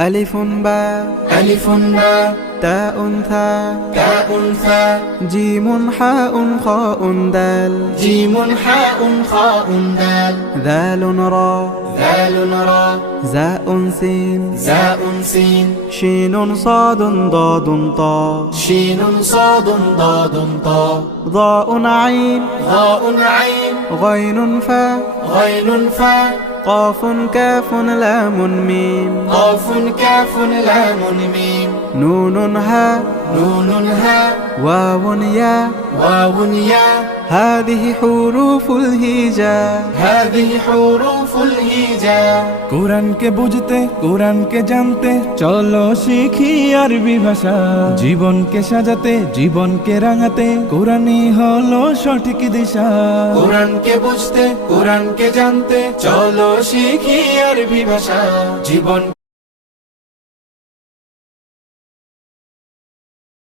ألف باء ألف باء تاء ثاء تاء ثاء جيم حاء خاء دال جيم حاء خاء دال ذال راء ذال راء زاء سين زاء سين شين صاد ضاد طاء شين صاد ضاد طاء ضاء عين ضاء عين غين فاء غين فاء قاف كاف لام ميم قاف كاف لام ميم نون هاء نون هاء واو ياء واو ياء هذه حروف الهجاء هذه حروف الهجاء কোরআনকে বুঝতে কোরআনকে জানতে চলো শিখি আরবি ভাষা জীবনকে সাজাতে জীবনকে রাঙাতে কোরআনই হলো সঠিক দিশা কোরআনকে বুঝতে কোরআনকে জানতে চলো শিখি আরবি ভাষা জীবন